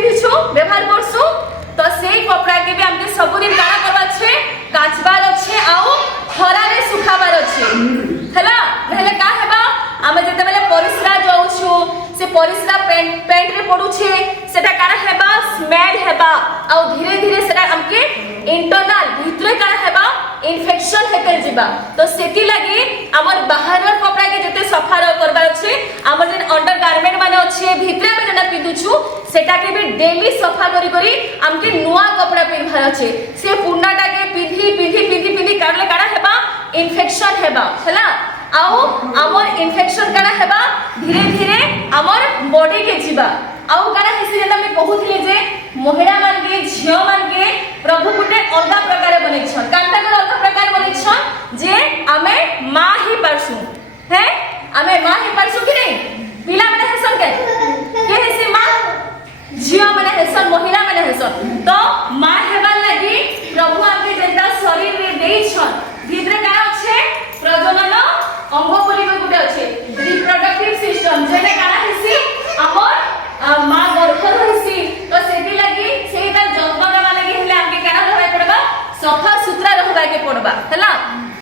पिंधिछु व्यवहार करसु तो सेई कपड़ा के भी हमके सब दिन काना करबा छे काचबार अछि आउ खरा रे सुखाबार अछि हला रहले का हेबा आमे जते बेले परिस्रा जाउछु से परिस्रा पेंट रे पडुछे सेटा काना हेबा स्मेल हेबा आउ धीरे धीरे सेटा हमके इंटरनल भितरे काना हेबा इन्फेक्शन हेकर जिबा तो सेति लागि हमर बाहरर कपड़ा के जते सफा करबा अछि हमर जे अंडर गारमेंट माने अछि भितरे में जेना पिंधुछु सेटा के भी डेली सफा करी करी हमके नुआ कपड़ा पिनभार अछि से पुन्नाटा के पिंधी काडले काना हेबा इन्फेक्शन हेबा हला आउ हमर इन्फेक्शन काना हेबा धीरे धीरे हमर बॉडी के जिबा आउ काना हेसी जेना मैं कहूथले जे महिला मान के झियो मान के प्रभु गुटे अलगा प्रकार बनै छन कांता को अलगा प्रकार बनै छन जे आमे मां ही परसु है आमे मां ही परसु कि नहीं पिला माने हेसन के हेसी मां झियो माने हेसन महिला माने हेसन तो